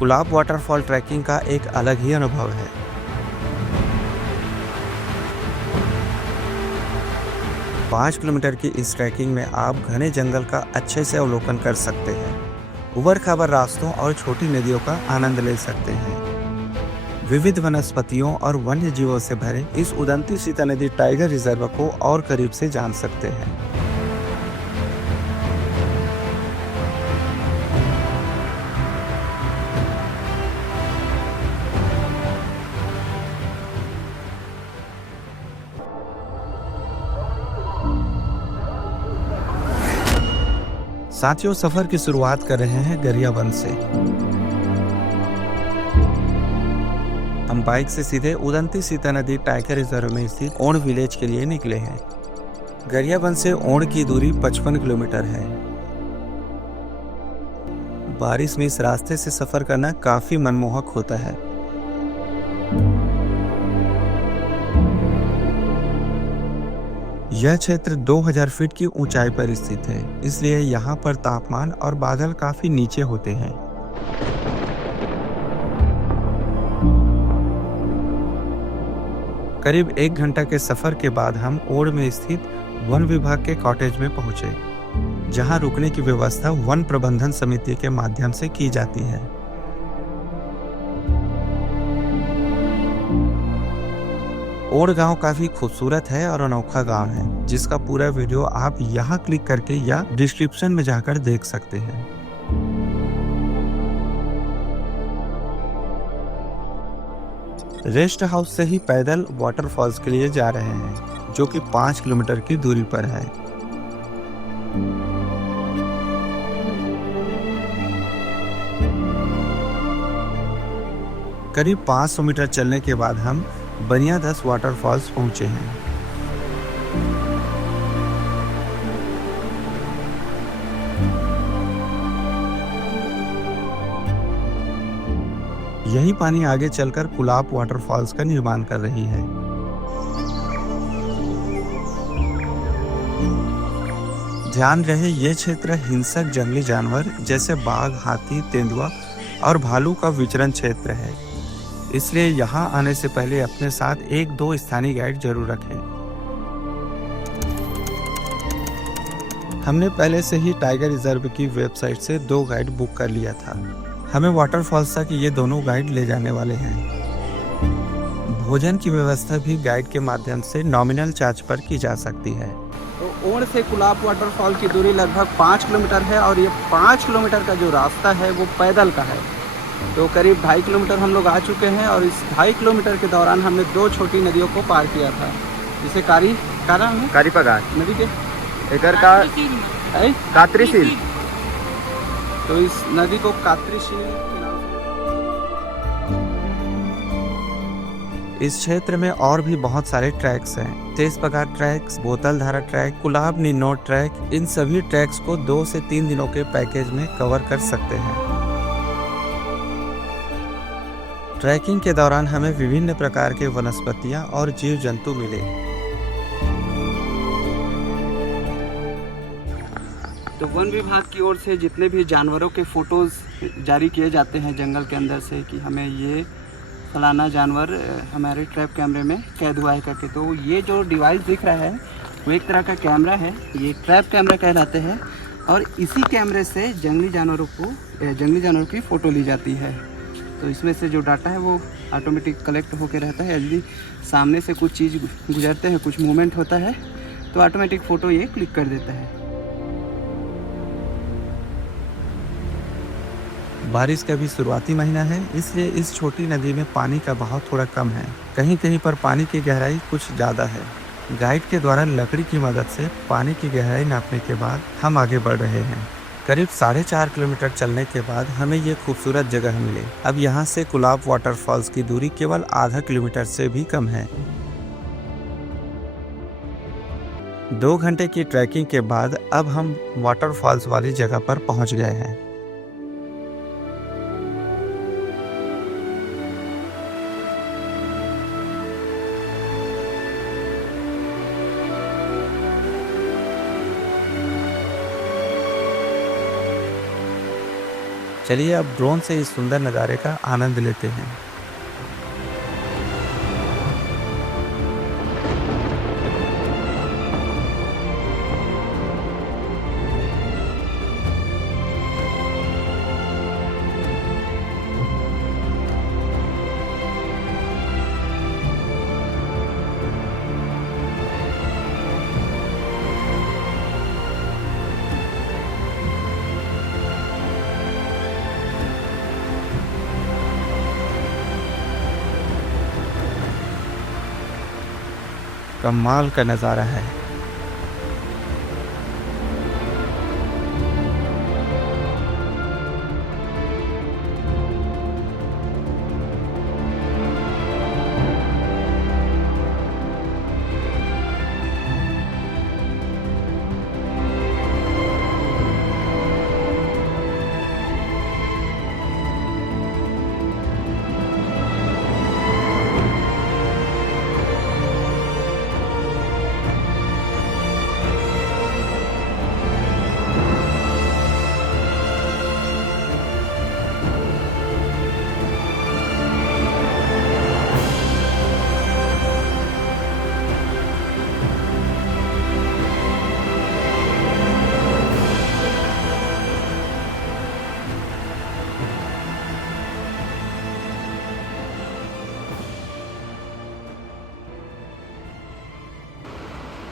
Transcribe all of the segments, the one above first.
कुलाब waterfall trekking का एक अलग ही अनुभव है। पाँच किलोमीटर की इस ट्रैकिंग में आप घने जंगल का अच्छे से अवलोकन कर सकते हैं, उबड़ खाबड़ रास्तों और छोटी नदियों का आनंद ले सकते हैं। विविध वनस्पतियों और वन्य जीवों से भरे इस उदंती सीता नदी टाइगर रिजर्व को और करीब से जान सकते हैं। साथियों, सफर की शुरुआत कर रहे हैं गरियाबंद से। हम बाइक से सीधे उदंती सीता नदी टाइगर रिजर्व में स्थित ओण विलेज के लिए निकले हैं। गरियाबंद से ओण की दूरी 55 किलोमीटर है। बारिश में इस रास्ते से सफर करना काफी मनमोहक होता है। यह क्षेत्र 2000 फीट की ऊंचाई पर स्थित है, इसलिए यहाँ पर तापमान और बादल काफी नीचे होते हैं। करीब 1 घंटा के सफर के बाद हम ओड़ में स्थित वन विभाग के कॉटेज में पहुंचे, जहां रुकने की व्यवस्था वन प्रबंधन समिति के माध्यम से की जाती है। ओड़ गांव काफी खूबसूरत है और अनोखा गांव है, जिसका पूरा वीडियो आप यहां क्लिक करके या डिस्क्रिप्शन में जाकर देख सकते हैं। रेस्ट हाउस से ही पैदल वाटरफॉल्स के लिए जा रहे हैं, जो कि 5 किलोमीटर की दूरी पर है। करीब 500 मीटर चलने के बाद हम बनियादस वाटरफॉल्स पहुंचे हैं। यही पानी आगे चलकर कुलाब वाटरफॉल्स का निर्माण कर रही है। ध्यान रहे, ये क्षेत्र हिंसक जंगली जानवर जैसे बाघ, हाथी, तेंदुआ और भालू का विचरण क्षेत्र है, इसलिए यहाँ आने से पहले अपने साथ 1-2 स्थानीय गाइड जरूर रखें। हमने पहले से ही टाइगर रिजर्व की वेबसाइट से 2 गाइड बुक कर लिया था। हमें वाटरफॉल्स तक ये दोनों गाइड ले जाने वाले हैं। भोजन की व्यवस्था भी गाइड के माध्यम से नॉमिनल चार्ज पर की जा सकती है। तो ओण से कुलाब वाटरफॉल की दूरी लगभग 5 किलोमीटर है और ये 5 किलोमीटर का जो रास्ता है वो पैदल का है। तो करीब 2.5 किलोमीटर हम लोग आ चुके हैं और इस 2.5 किलोमीटर के दौरान हमने 2 छोटी नदियों को पार किया था, जिसे कारी पगार नदी के कात्रीशील। तो इस नदी को कात्रीशील के नाम से। इस क्षेत्र में और भी बहुत सारे ट्रैक्स हैं। तेज पगार ट्रैक्स, बोतलधारा ट्रैक, कुलाब निन्नोर ट्रैक, इन सभी ट्रैक्स को 2 से 3 दिनों के पैकेज में कवर कर सकते हैं। ट्रैकिंग के दौरान हमें विभिन्न प्रकार के वनस्पतियां और जीव जंतु मिले। तो वन विभाग की ओर से जितने भी जानवरों के फोटोज़ जारी किए जाते हैं जंगल के अंदर से, कि हमें ये फलाना जानवर हमारे ट्रैप कैमरे में कैद हुआ है करके, तो ये जो डिवाइस दिख रहा है वो एक तरह का कैमरा है, ये ट्रैप कैमरा कहलाते हैं। और इसी कैमरे से जंगली जानवरों की फ़ोटो ली जाती है। तो इसमें से जो डाटा है वो ऑटोमेटिक कलेक्ट होकर रहता है। यदि सामने से कुछ चीज़ गुजरते हैं, कुछ मूवमेंट होता है, तो ऑटोमेटिक फ़ोटो ये क्लिक कर देता है। बारिश का भी शुरुआती महीना है, इसलिए इस छोटी नदी में पानी का बहाव थोड़ा कम है। कहीं कहीं पर पानी की गहराई कुछ ज़्यादा है। गाइड के द्वारा लकड़ी की मदद से पानी की गहराई नापने के बाद हम आगे बढ़ रहे हैं। करीब 4.5 किलोमीटर चलने के बाद हमें ये खूबसूरत जगह मिली। अब यहाँ से कुलाब वाटरफॉल्स की दूरी केवल आधा किलोमीटर से भी कम है। 2 घंटे की ट्रैकिंग के बाद अब हम वाटरफॉल्स वाली जगह पर पहुँच गए हैं। चलिए अब ड्रोन से इस सुंदर नज़ारे का आनंद लेते हैं। कमाल का नज़ारा है।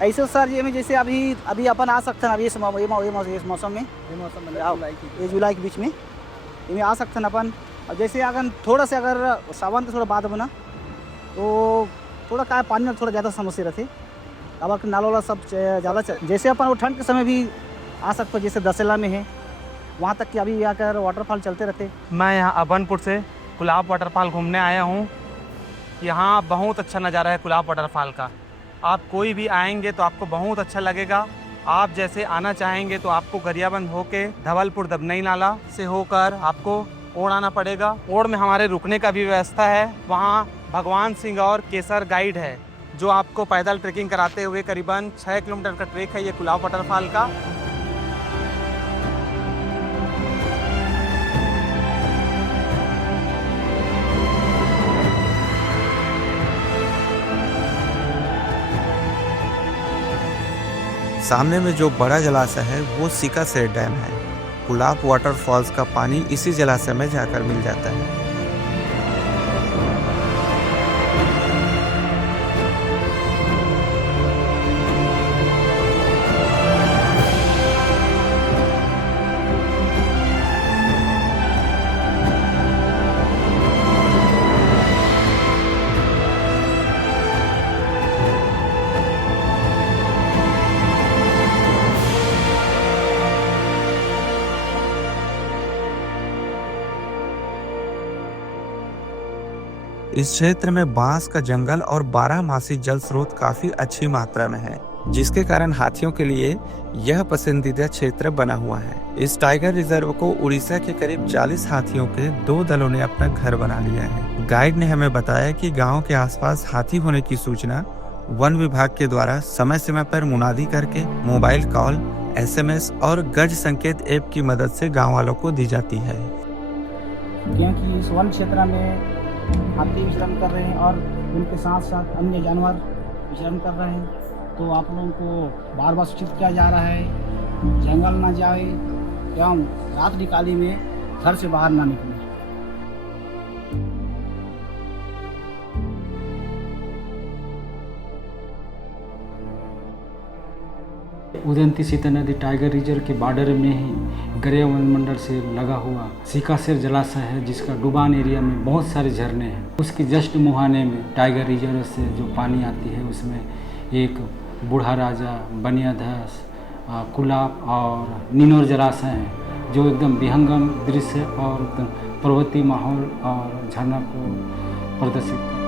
ऐसे सर ये में जैसे अभी अभी अपन आ सकते हैं अभी इस मौसम में ये जुलाई के बीच में इनमें आ सकते हैं अपन। और जैसे अगर थोड़ा से अगर सावन के थोड़ा बाद बना तो थोड़ा क्या पानी में थोड़ा ज़्यादा समस्या रहती। अब अगर नाला वाला सब ज़्यादा जैसे अपन वो ठंड के समय भी आ सकते हो, जैसे दशहरा में है वहाँ तक कि अभी आकर वाटरफॉल चलते रहते। मैं यहाँ अभनपुर से कुलाब वाटरफॉल घूमने आया हूँ। यहाँ बहुत अच्छा नज़ारा है कुलाब वाटरफॉल का। आप कोई भी आएंगे तो आपको बहुत अच्छा लगेगा। आप जैसे आना चाहेंगे तो आपको गरियाबंद होके धवलपुर दबनई नाला से होकर आपको ओड़ आना पड़ेगा। ओड़ में हमारे रुकने का भी व्यवस्था है। वहाँ भगवान सिंह और केसर गाइड है जो आपको पैदल ट्रेकिंग कराते हुए करीबन 6 किलोमीटर का ट्रेक है ये कुलाब वाटरफॉल का। सामने में जो बड़ा जलाशय है वो सीकासेर डैम है। कुलाब वाटरफॉल्स का पानी इसी जलाशय में जाकर मिल जाता है। इस क्षेत्र में बांस का जंगल और 12मासी जल स्रोत काफी अच्छी मात्रा में है, जिसके कारण हाथियों के लिए यह पसंदीदा क्षेत्र बना हुआ है। इस टाइगर रिजर्व को उड़ीसा के करीब 40 हाथियों के 2 दलों ने अपना घर बना लिया है। गाइड ने हमें बताया कि गांव के आसपास हाथी होने की सूचना वन विभाग के द्वारा समय समय पर मुनादी करके मोबाइल कॉल, SMS और गज संकेत ऐप की मदद से गाँव वालों को दी जाती है। क्योंकि इस वन क्षेत्र में हाथी विचरण कर रहे हैं और उनके साथ साथ अन्य जानवर विचरण कर रहे हैं, तो आप लोगों को बार बार सूचित किया जा रहा है जंगल ना जाए एवं रात निकाली में घर से बाहर ना निकले। उदयंती सीता नदी टाइगर रिजर्व के बॉर्डर में ही गरियाबंद मंडल से लगा हुआ सीकासेर जलाशय है, जिसका डुबान एरिया में बहुत सारे झरने हैं। उसके जस्ट मुहाने में टाइगर रिजर्व से जो पानी आती है उसमें एक बूढ़ा राजा, बनियाधस, कुलाब और निनोर जलाशय हैं जो एकदम विहंगम दृश्य और पर्वतीय माहौल और झरना को प्रदर्शित करते हैं।